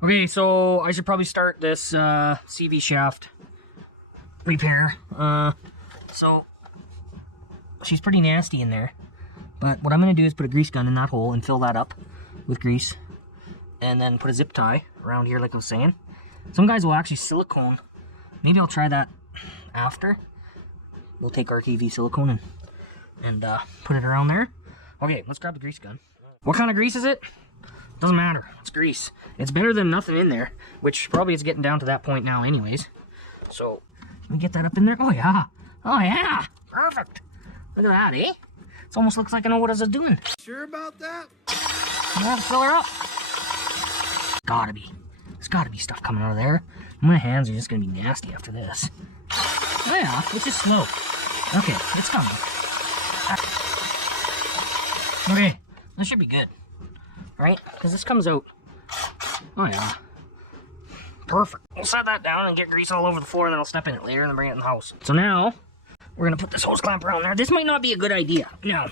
Okay, so I should probably start this CV shaft repair. So she's pretty nasty in there, but what I'm gonna do is put a grease gun in that hole and fill that up with grease, and then put a zip tie around here like I was saying. Some guys will actually silicone. Maybe I'll try that after. We'll take RTV silicone and put it around there. Okay, let's grab the grease gun. What kind of grease is it? Doesn't matter, it's grease. It's better than nothing in there, which probably is getting down to that point now anyways. So, let me get that up in there. Oh yeah, oh yeah, perfect. Look at that, eh? It almost looks like I know what I was doing. Sure about that? I'm gonna fill her up. Gotta be. There's gotta be stuff coming out of there. My hands are just gonna be nasty after this. Oh yeah, it's just slow. Okay, it's coming. Okay, this should be good. Right? Because this comes out. Oh yeah. Perfect. We'll set that down and get grease all over the floor, and then I'll step in it later and then bring it in the house. So now, we're gonna put this hose clamp around there. This might not be a good idea. Now,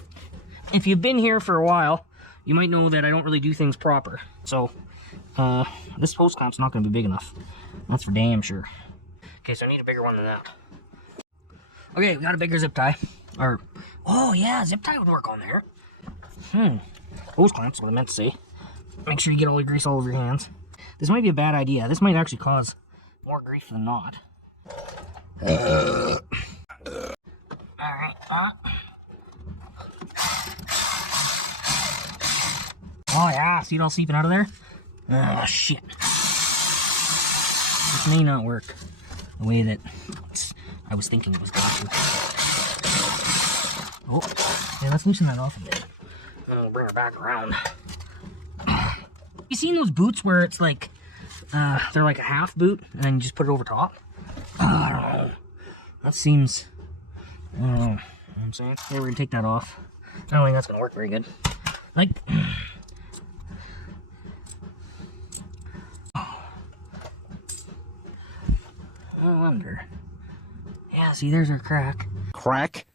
if you've been here for a while, you might know that I don't really do things proper. So, this hose clamp's not gonna be big enough. That's for damn sure. Okay, so I need a bigger one than that. Okay, we got a bigger zip tie. Or, oh yeah, zip tie would work on there. Hose clamps, what I meant to say. Make sure you get all your grease all over your hands. This might be a bad idea. This might actually cause more grief than not. Alright. Oh yeah, see it all seeping out of there? Oh shit. This may not work the way that I was thinking it was going to. Oh, yeah, let's loosen that off a bit. And we'll bring her back around. You seen those boots where it's like, they're like a half boot, and then you just put it over top? I don't know. That seems, I don't know. You know what I'm saying? Yeah, we're gonna take that off. I don't think that's gonna work very good. Like, I wonder. Yeah, see, there's our crack. Crack?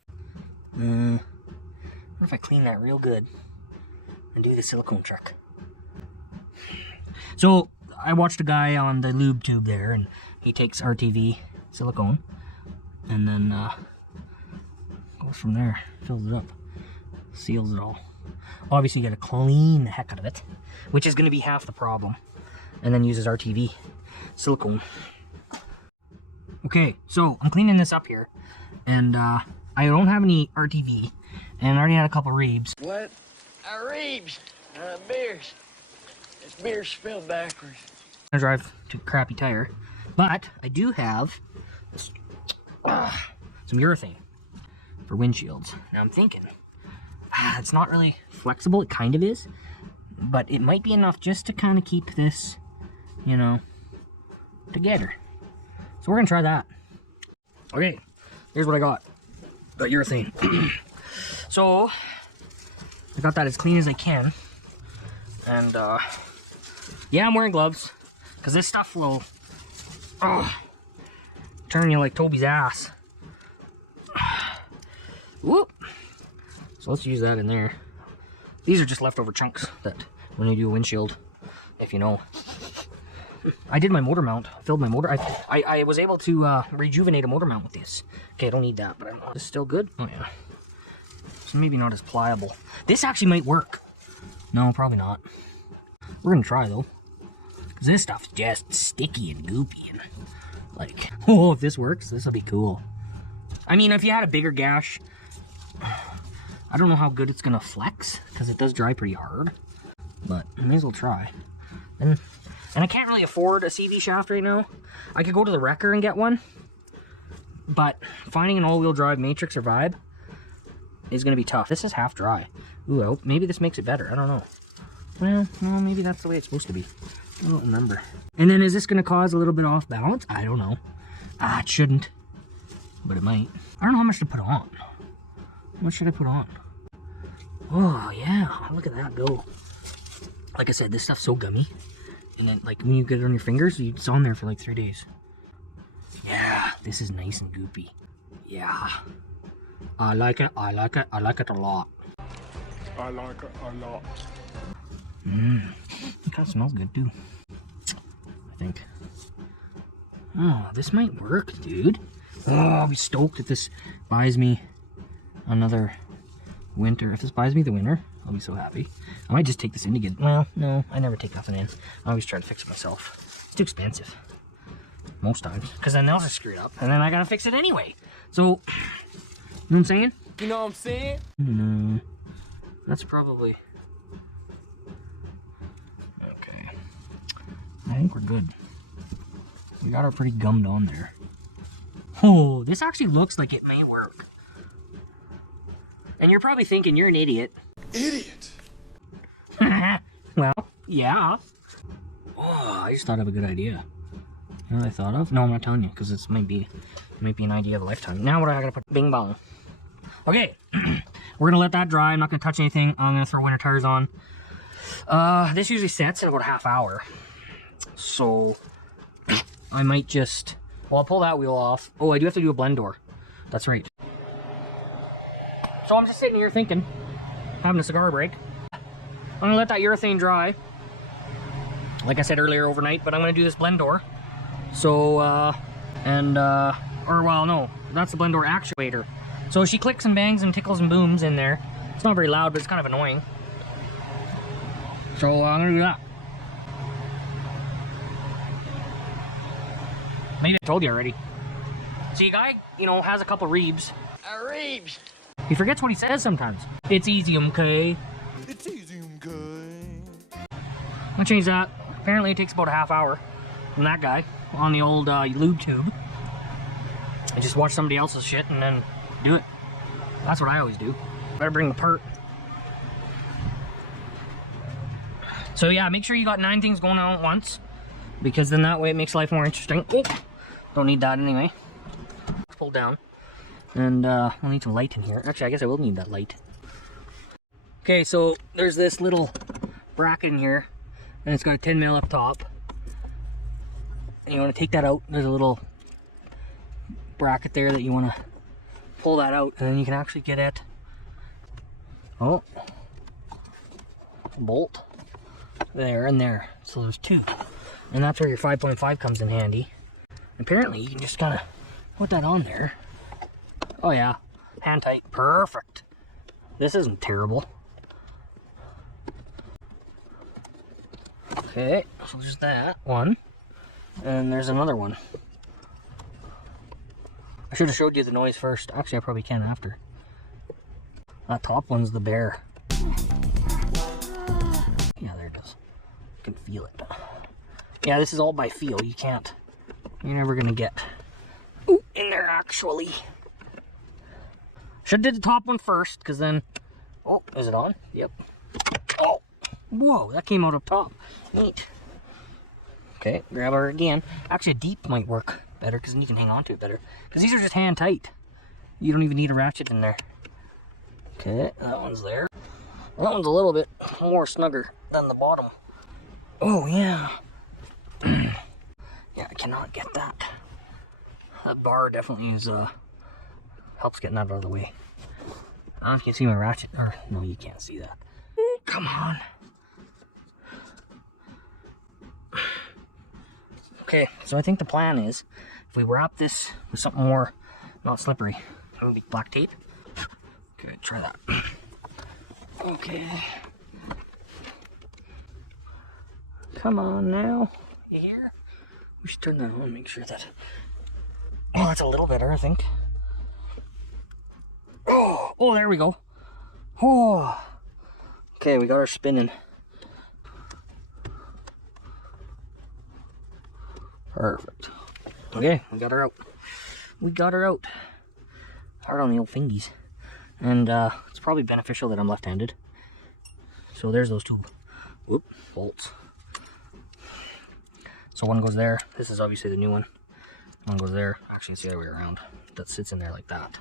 What if I clean that real good and do the silicone trick? So, I watched a guy on the lube tube there, and he takes RTV silicone, and then goes from there, fills it up, seals it all. Obviously, you gotta clean the heck out of it, which is gonna be half the problem, and then uses RTV silicone. Okay, so I'm cleaning this up here, and I don't have any RTV, and I already had a couple reebs. What? Reebs. Beers. It's beer spilled backwards. I drive to a crappy tire, but I do have some urethane for windshields. Now I'm thinking, it's not really flexible. It kind of is, but it might be enough just to kind of keep this, you know, together. So we're gonna try that. Okay, here's what I got. Got urethane. So I got that as clean as I can, and yeah, I'm wearing gloves because this stuff will turn you like Toby's ass. Whoop. So let's use that in there. These are just leftover chunks that when you do a windshield, if you know. I did my motor mount, filled my motor. I was able to rejuvenate a motor mount with this. Okay, I don't need that, but this is still good. Oh yeah. So maybe not as pliable. This actually might work. No, probably not. We're gonna try though. Cause this stuff's just sticky and goopy and like, oh, if this works, this will be cool. I mean, if you had a bigger gash, I don't know how good it's gonna flex because it does dry pretty hard, but I may as well try. And I can't really afford a CV shaft right now. I could go to the wrecker and get one, but finding an all-wheel drive Matrix or Vibe is gonna be tough. This is half dry. Ooh, I hope maybe this makes it better. I don't know. Well, no, maybe that's the way it's supposed to be. I don't remember. And then is this gonna cause a little bit off balance? I don't know. It shouldn't, but it might. I don't know how much to put on. What should I put on? Oh yeah, look at that go. Like I said, this stuff's so gummy. And then like when you get it on your fingers, it's on there for like 3 days. Yeah, this is nice and goopy. Yeah. I like it, I like it, I like it a lot. I like it a lot. It kind of smells good too. think. Oh, this might work, dude. Oh, I'll be stoked if this buys me another winter. If this buys me the winter, I'll be so happy. I might just take this in to get... Well, no, I never take nothing in. I always try to fix it myself. It's too expensive. Most times. Because then they'll just screw it up. And then I gotta fix it anyway. So, you know what I'm saying? You know what I'm saying? No. That's probably... Okay. I think we're good. We got her pretty gummed on there. Oh, this actually looks like it may work. And you're probably thinking you're an idiot. Idiot. Well, yeah. Oh, I just thought of a good idea. You know what I thought of? No, I'm not telling you, because this might be an idea of a lifetime. Now what do I gotta put? Bing bong. Okay, we're gonna let that dry. I'm not gonna touch anything. I'm gonna throw winter tires on. This usually sets in about a half hour. So, I might just... Well, I'll pull that wheel off. Oh, I do have to do a blend door. That's right. So I'm just sitting here thinking, having a cigar break. I'm gonna let that urethane dry. Like I said earlier, overnight, but I'm gonna do this blend door. So, or well, no, that's the blend door actuator. So she clicks and bangs and tickles and booms in there. It's not very loud, but it's kind of annoying. So I'm gonna do that. Maybe I told you already. See, a guy, you know, has a couple reebs. Reeves. He forgets what he says sometimes. It's easy, okay? It's easy, okay. I'll change that. Apparently it takes about a half hour from that guy on the old lube tube. I just watch somebody else's shit and then do it. That's what I always do. Better bring the part. So yeah, make sure you got 9 things going on at once, because then that way it makes life more interesting. Oh, don't need that anyway. Pull down. And we'll need some light in here. Actually, I guess I will need that light. Okay, so there's this little bracket in here, and it's got a 10 mil up top. And you want to take that out. There's a little bracket there that you want to pull that out, and then you can actually get at, oh, bolt there and there. So there's 2, and that's where your 5.5 comes in handy. Apparently you can just kind of put that on there. Oh yeah, hand tight, perfect. This isn't terrible. Okay, so there's that one, and there's another one. I should have showed you the noise first. Actually, I probably can after. That top one's the bear. Yeah, there it is. You can feel it. Yeah, this is all by feel. You can't. You're never gonna get in there actually. Should have did the top one first, because then... Oh, is it on? Yep. Oh! Whoa, that came out up top. Neat. Okay, grab her again. Actually, a deep might work better, because then you can hang on to it better. Because these are just hand tight. You don't even need a ratchet in there. Okay, that one's there. That one's a little bit more snugger than the bottom. Oh, yeah. Yeah, I cannot get that. That bar definitely is, helps getting that out of the way. I don't know if you can see my ratchet, or no, you can't see that. Come on. Okay, so I think the plan is, if we wrap this with something more not slippery, that would be black tape. Okay, try that. Okay. Come on now. You hear? We should turn that on and make sure that... Oh, that's a little better, I think. Oh, there we go. Oh. Okay, we got her spinning. Perfect. Okay, we got her out. We got her out. Hard on the old fingies. And it's probably beneficial that I'm left-handed. So there's those 2 bolts. So one goes there. This is obviously the new one. One goes there. Actually, it's the other way around. That sits in there like that.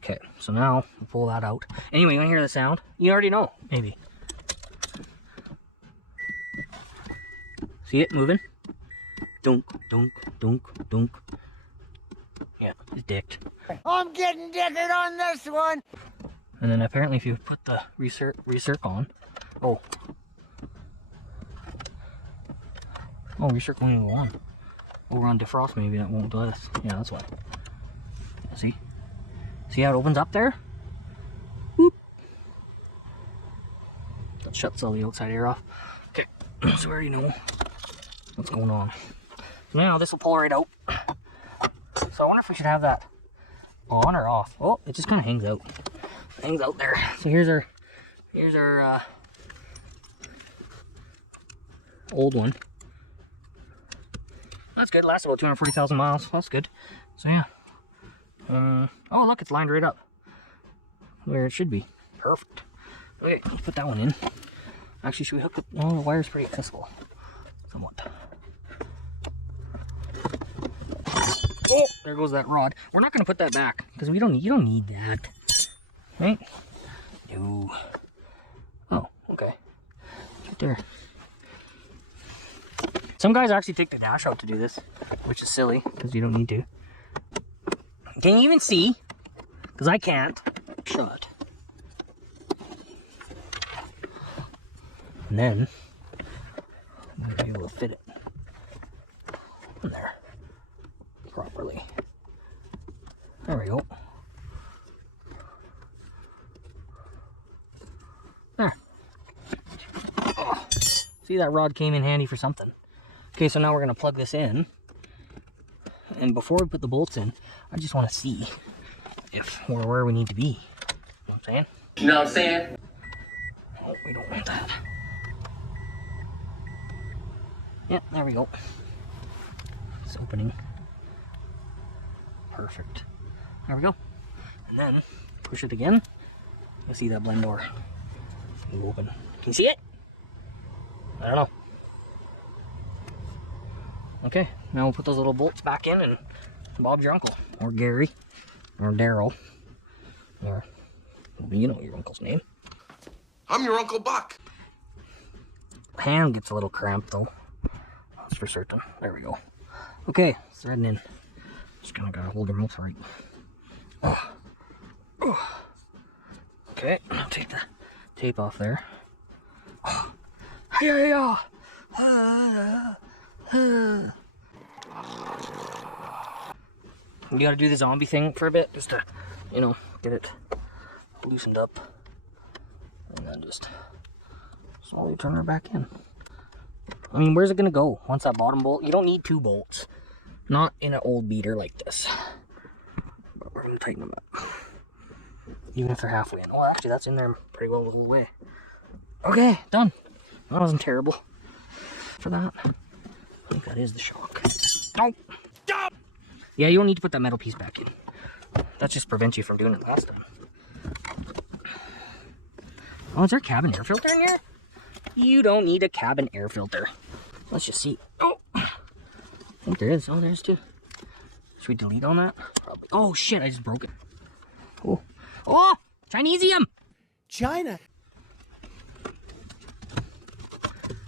Okay, so now we'll pull that out. Anyway, you want to hear the sound? You already know, maybe. See it moving? Dunk, dunk, dunk, dunk. Yeah, it's dicked. I'm getting dicked on this one. And then apparently if you put the recirc on, oh. Oh, you're circling the one. Over on defrost, maybe that won't do this. Yeah, that's why. See? See how it opens up there? Whoop. That shuts all the outside air off. Okay, so we already know what's going on. So now this will pull right out. So I wonder if we should have that on or off. Oh, it just kind of hangs out. Hangs out there. So here's our old one. That's good. Lasts about 240,000 miles. That's good. So yeah. Oh look, it's lined right up where it should be. Perfect. Okay, let's put that one in. Actually, should we hook it? Oh, the wire's pretty accessible. Somewhat. Oh, there goes that rod. We're not going to put that back because you don't need that. Right? No. Oh, okay. It's right there. Some guys actually take the dash out to do this, which is silly because you don't need to. Can you even see? Because I can't. Shut. And then I'm gonna be able to fit it in there properly. There we go. There. Oh, see, that rod came in handy for something. Okay, so now we're gonna plug this in. And before we put the bolts in, I just want to see if we're where we need to be. You know what I'm saying? You know what I'm saying? Oh, we don't want that. Yep, there we go. It's opening. Perfect. There we go. And then push it again. You'll see that blend door will open. Can you see it? I don't know. Okay, now we'll put those little bolts back in and Bob's your uncle. Or Gary. Or Daryl. Or, you know your uncle's name. I'm your Uncle Buck. Hand gets a little cramped though. That's for certain. There we go. Okay, threading in. Just kinda gotta hold your mouth right. Oh. Oh. Okay, I'll take the tape off there. Oh. Yeah. You gotta do the zombie thing for a bit, just to, you know, get it loosened up. And then just slowly turn her back in. I mean, where's it gonna go once that bottom bolt? You don't need 2 bolts. Not in an old beater like this. But we're gonna tighten them up. Even if they're halfway in. Oh, actually, that's in there pretty well the whole way. Okay, done. That wasn't terrible for that. I think that is the shock. Don't. Yeah, you don't need to put that metal piece back in. That just prevents you from doing it last time. Oh, is there a cabin air filter in here? You don't need a cabin air filter. Let's just see. Oh, I think there is. Oh, there's 2. Should we delete on that? Probably. Oh shit! I just broke it. Oh, Chinesium. China.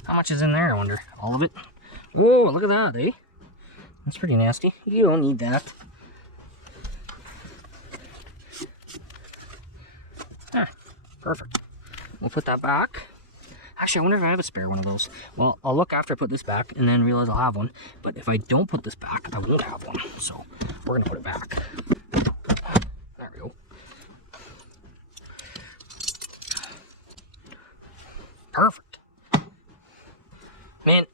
How much is in there? I wonder. All of it. Whoa! Look at that, eh? That's pretty nasty. You don't need that. Ah, perfect. We'll put that back. Actually, I wonder if I have a spare one of those. Well, I'll look after I put this back and then realize I'll have one. But if I don't put this back, I won't have one. So we're gonna put it back. There we go. Perfect. Man.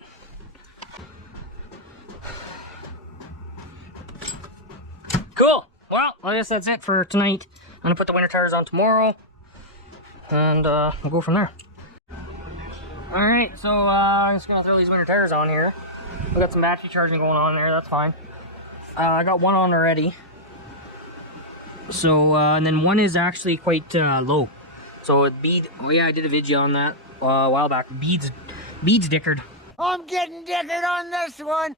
Cool. Well, I guess that's it for tonight. I'm gonna put the winter tires on tomorrow. And we'll go from there. Alright, so I'm just gonna throw these winter tires on here. We got some battery charging going on there, that's fine. I got one on already. So, and then one is actually quite low. So it bead, oh yeah, I did a video on that a while back. Beads dickered. I'm getting dickered on this one.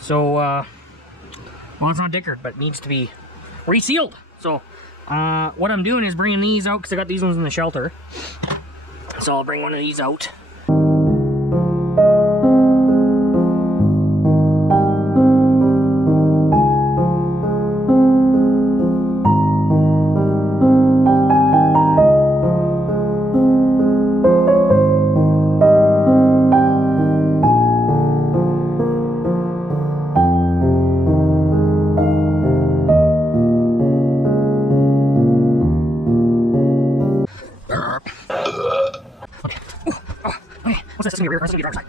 So, well, it's not dickered, but it needs to be resealed. So, what I'm doing is bringing these out because I got these ones in the shelter. So I'll bring one of these out. here. Let's see the dark side.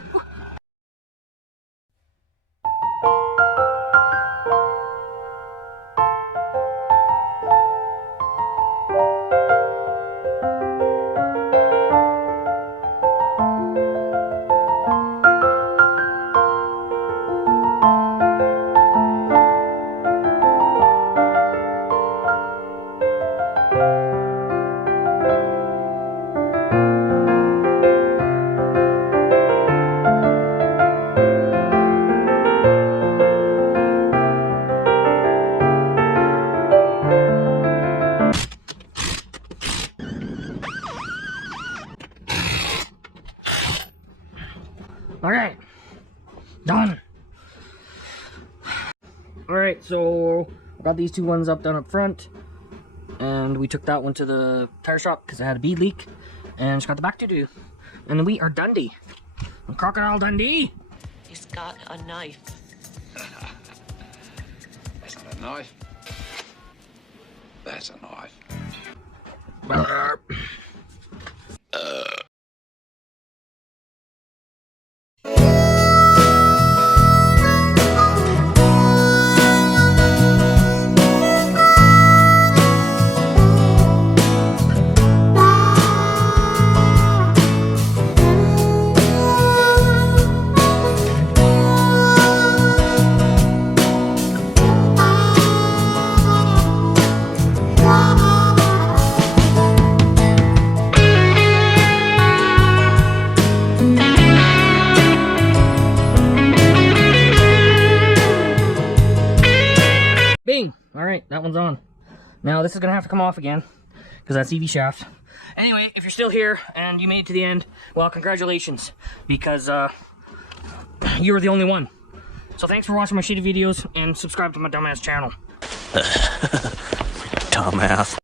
Alright, done. Alright, so I got these two ones down up front, and we took that one to the tire shop because it had a bead leak, and just got the back to do. And we are Dundee. Crocodile Dundee. He's got a knife. That's not a knife. That's a knife. Bing! Alright, that one's on. Now this is gonna have to come off again, because that's EV shaft. Anyway, if you're still here and you made it to the end, well, congratulations, because you were the only one. So thanks for watching my shitty videos, and subscribe to my dumbass channel. Dumbass.